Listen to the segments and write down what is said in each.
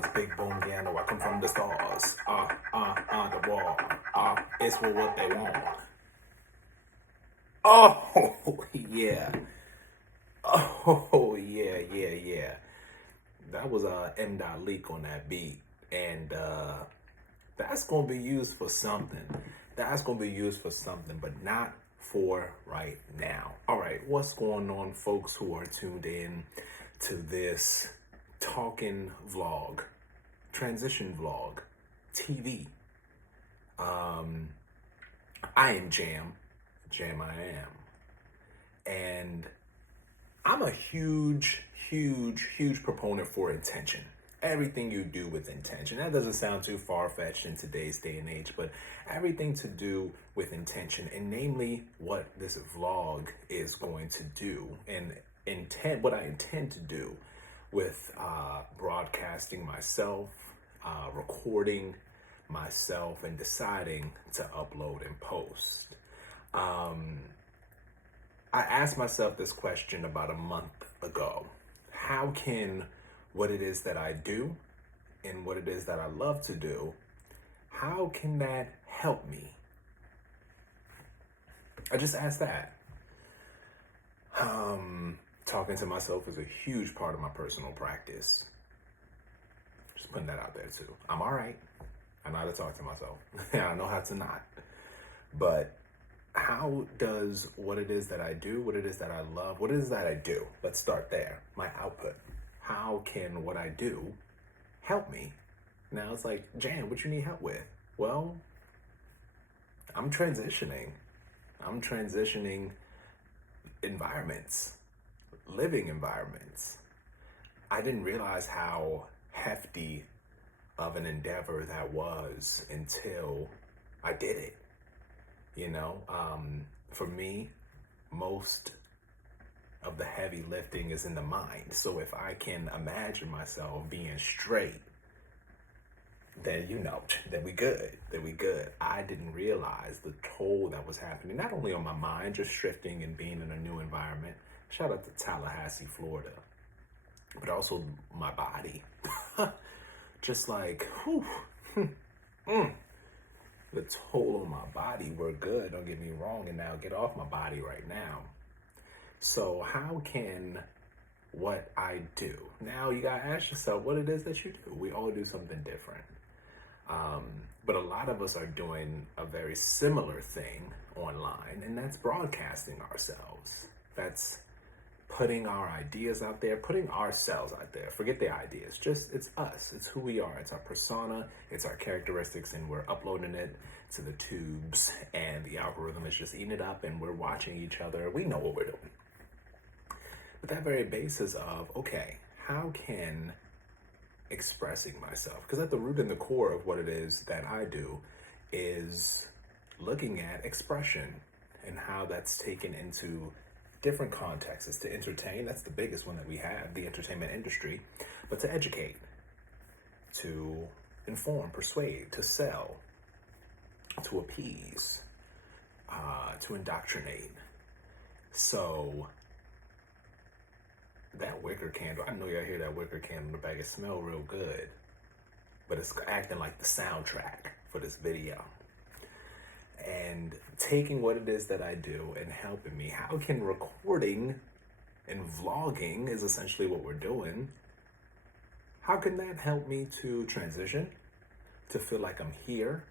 bars. Big boom piano, I come from the stars. The wall. It's for what they want. Oh, yeah. Oh, yeah. That was M. Dot Leak on that beat. And that's going to be used for something. That's going to be used for something, but not for right now. All right, what's going on, folks who are tuned in to this talking vlog, transition vlog, TV? I am Jam I am. And I'm a huge proponent for intention. Everything you do with intention. That doesn't sound too far-fetched in today's day and age, but everything to do with intention, and namely what this vlog is going to do, and what I intend to do with broadcasting myself, recording myself, and deciding to upload and post. I asked myself this question about a month ago. How can what it is that I do and what it is that I love to do, how can that help me? I just asked that. Talking to myself is a huge part of my personal practice. Just putting that out there too. I'm all right. I know how to talk to myself. I know how to not. But how does what it is that I do, what it is that I love, what it is that I do, let's start there, my output. How can what I do help me? Now it's like, Jan, what you need help with? Well, I'm transitioning environments, living environments. I didn't realize how hefty of an endeavor that was until I did it. For me, most of the heavy lifting is in the mind. So if I can imagine myself being straight, then we good. I didn't realize the toll that was happening, not only on my mind, just shifting and being in a new environment. Shout out to Tallahassee, Florida. But also my body. Just like, the toll on my body, we're good, don't get me wrong, and now get off my body right now. So how can what I do, now you gotta ask yourself what it is that you do. We all do something different. But a lot of us are doing a very similar thing online, and that's broadcasting ourselves. That's putting our ideas out there, putting ourselves out there. Forget the ideas, it's us, it's who we are, it's our persona, it's our characteristics, and we're uploading it to the tubes, and the algorithm is just eating it up, and we're watching each other. We know what we're doing. But that very basis of, okay, how can expressing myself, because at the root and the core of what it is that I do is looking at expression and how that's taken into different contexts. It's to entertain, that's the biggest one that we have, the entertainment industry, but to educate, to inform, persuade, to sell, to appease, to indoctrinate. So that wicker candle, I know y'all hear that wicker candle in the back, it smells real good, but it's acting like the soundtrack for this video. And taking what it is that I do and helping me, how can recording and vlogging is essentially what we're doing, how can that help me to transition, to feel like I'm here?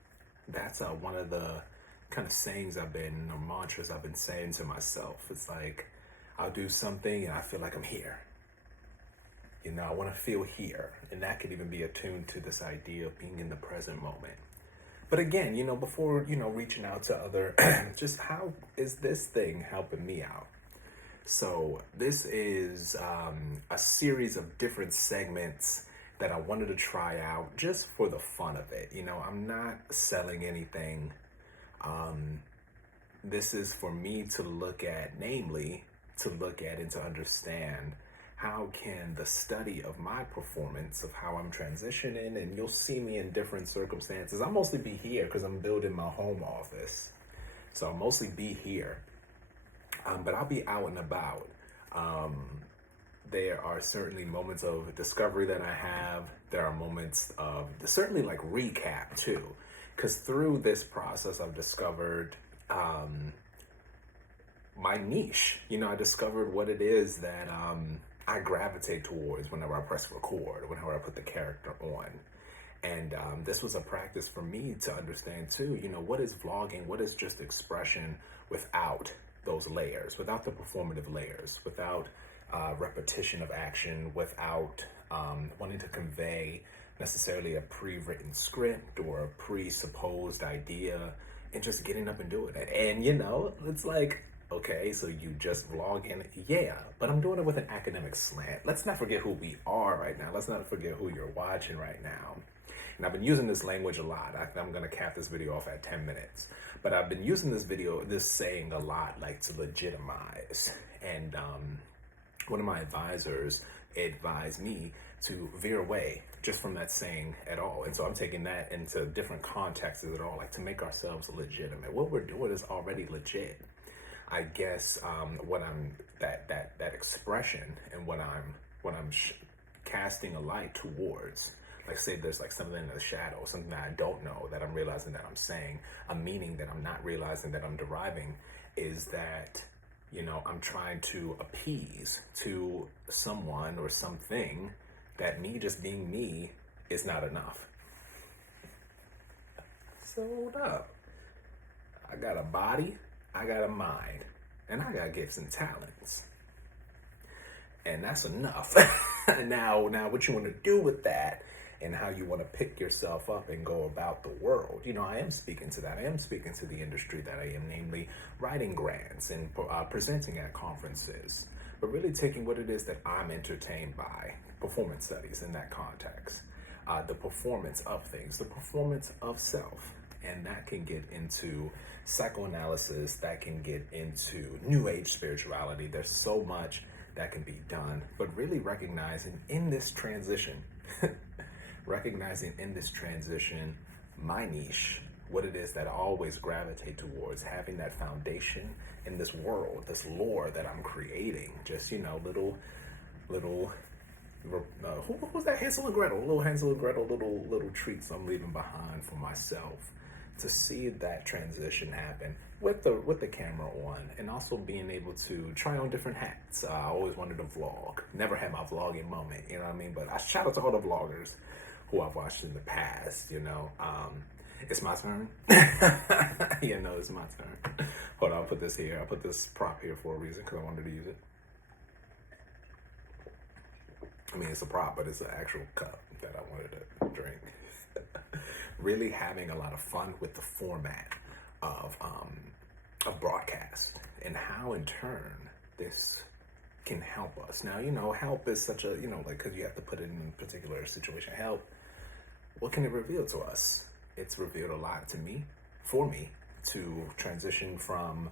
That's one of the kind of sayings or mantras I've been saying to myself. It's like, I'll do something and I feel like I'm here. I want to feel here. And that could even be attuned to this idea of being in the present moment. But again, before, reaching out to other, just how is this thing helping me out? So this is a series of different segments that I wanted to try out just for the fun of it. I'm not selling anything. This is for me to look at, namely, to look at and to understand how can the study of my performance, of how I'm transitioning, and you'll see me in different circumstances. I'll mostly be here because I'm building my home office. So I'll mostly be here. But I'll be out and about. there are certainly moments of discovery that I have. There are moments of certainly like recap too, because through this process I've discovered my niche. You know, I discovered what it is that I gravitate towards whenever I press record, whenever I put the character on. And this was a practice for me to understand too, you know, what is vlogging? What is just expression without those layers, without the performative layers, without repetition of action, without wanting to convey necessarily a pre-written script or a presupposed idea, and just getting up and doing it. And you know, it's like, okay, so you just vlogging, yeah, but I'm doing it with an academic slant. Let's not forget who we are right now. Let's not forget who you're watching right now. And I've been using this language a lot. I'm gonna cap this video off at 10 minutes. But I've been using this saying a lot, like to legitimize. And one of my advisors advised me to veer away just from that saying at all. And so I'm taking that into different contexts at all, like to make ourselves legitimate. What we're doing is already legit. I guess what I'm that expression and what I'm casting a light towards. Like say there's like something in the shadow, something that I don't know that I'm realizing that I'm saying, a meaning that I'm not realizing that I'm deriving, is that, you know, I'm trying to appease to someone or something that me just being me is not enough. So hold up. I got a body, I got a mind, and I got gifts and talents. And that's enough. Now what you want to do with that and how you want to pick yourself up and go about the world. You know, I am speaking to that. I am speaking to the industry that I am, namely writing grants and presenting at conferences, but really taking what it is that I'm entertained by, performance studies in that context, the performance of things, the performance of self. And that can get into psychoanalysis, that can get into new age spirituality. There's so much that can be done, but really recognizing in this transition, my niche, what it is that I always gravitate towards, having that foundation in this world, this lore that I'm creating. Just, you know, little, what was that? Hansel and Gretel, little treats I'm leaving behind for myself to see that transition happen with the camera on, and also being able to try on different hats. I always wanted to vlog. Never had my vlogging moment, you know what I mean? But I shout out to all the vloggers who I've watched in the past, you know. It's my turn. You know, it's my turn. Hold on, I'll put this here. I'll put this prop here for a reason, because I wanted to use it. I mean, it's a prop, but it's an actual cup that I wanted to drink. Really having a lot of fun with the format of broadcast and how in turn this can help us. Now, you know, help is such a, you know, like, because you have to put it in a particular situation. Help, what can it reveal to us? It's revealed a lot to me, for me, to transition from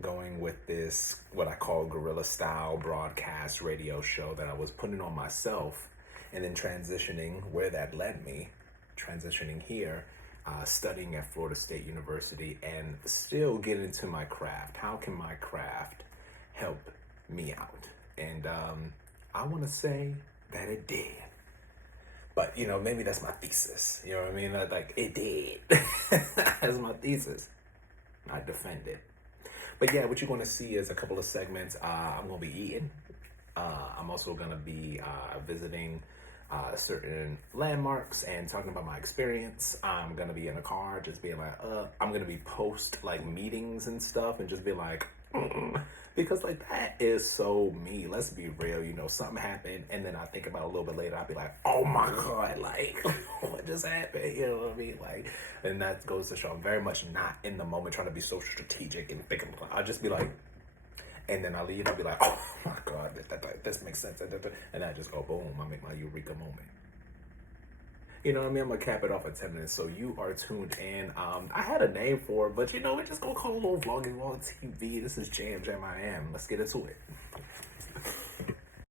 going with this, what I call guerrilla style broadcast radio show that I was putting on myself, and then transitioning where that led me, transitioning here, studying at Florida State University, and still getting into my craft. How can my craft help me out? And I want to say that it did. But, you know, maybe that's my thesis. You know what I mean? Like, it did. That's my thesis. I defend it. But yeah, what you're going to see is a couple of segments. I'm going to be eating. I'm also going to be visiting certain landmarks and talking about my experience. I'm going to be in a car just being like, I'm going to be post like meetings and stuff and just be like, because like that is so me. Let's be real, you know, something happened and then I think about it a little bit later, I'll be like, oh my God, like what just happened? You know what I mean? Like, and that goes to show I'm very much not in the moment trying to be so strategic and thinking. I'll just be like, and then I'll leave, I'll be like, oh my God, this makes sense. And I just go, boom, I make my eureka moment. You know what I mean? I'm going to cap it off at 10 minutes. So you are tuned in. I had a name for it, but you know, we're just going to call it a little Vlogging Vlog TV. This is Jam I Am. Let's get into it.